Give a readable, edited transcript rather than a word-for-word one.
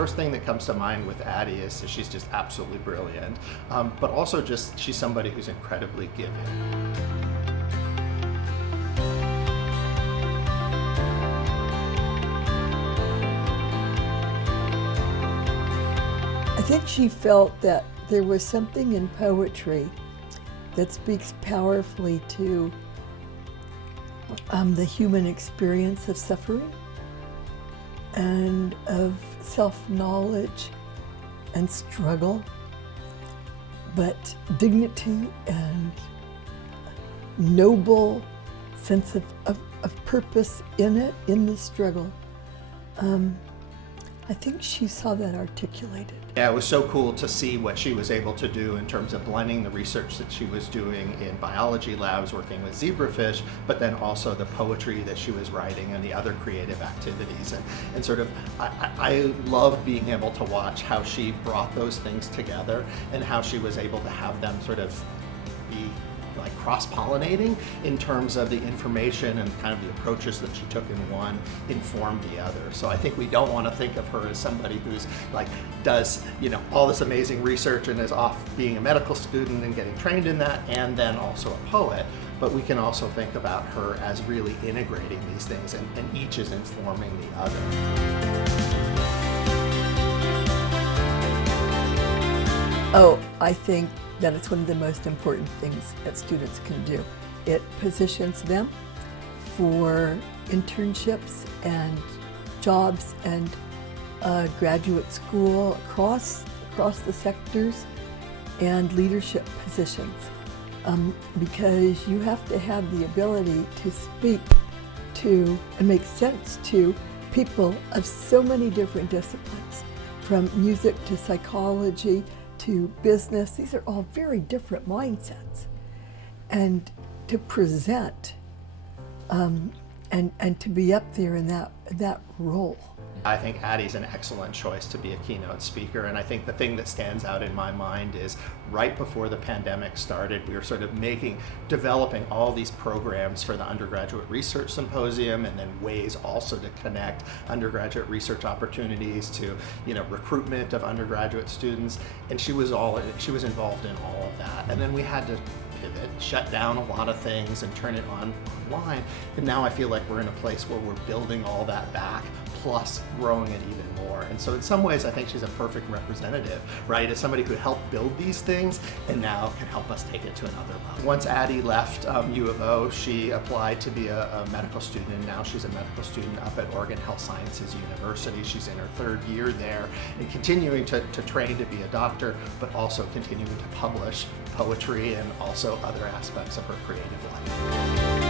first thing that comes to mind with Adie is that she's just absolutely brilliant, but also just she's somebody who's incredibly giving. I think she felt that there was something in poetry that speaks powerfully to the human experience of suffering and of self-knowledge and struggle, but dignity and noble sense of purpose in it, in the struggle. I think she saw that articulated. Yeah, it was so cool to see what she was able to do in terms of blending the research that she was doing in biology labs, working with zebrafish, but then also the poetry that she was writing and the other creative activities. And sort of, I love being able to watch how she brought those things together and how she was able to have them sort of be like cross-pollinating in terms of the information and kind of the approaches that she took in one informed the other. So I think we don't want to think of her as somebody who's like does, you know, all this amazing research and is off being a medical student and getting trained in that and then also a poet, but we can also think about her as really integrating these things and each is informing the other. Oh, I think that it's one of the most important things that students can do. It positions them for internships and jobs and graduate school across the sectors and leadership positions, because you have to have the ability to speak to and make sense to people of so many different disciplines, from music to psychology to business. These are all very different mindsets. And to present and to be up there in that role. I think Adie's an excellent choice to be a keynote speaker, and I think the thing that stands out in my mind is right before the pandemic started, we were sort of developing all these programs for the undergraduate research symposium, and then ways also to connect undergraduate research opportunities to, you know, recruitment of undergraduate students, and she was involved in all of that. And then we had to pivot, shut down a lot of things and turn it online, and now I feel like we're in a place where we're building all that back plus growing it even more. And so in some ways I think she's a perfect representative, right? As somebody who helped build these things and now can help us take it to another level. Once Adie left U of O, she applied to be a medical student, and now she's a medical student up at Oregon Health Sciences University. She's in her third year there and continuing to train to be a doctor, but also continuing to publish poetry and also other aspects of her creative life.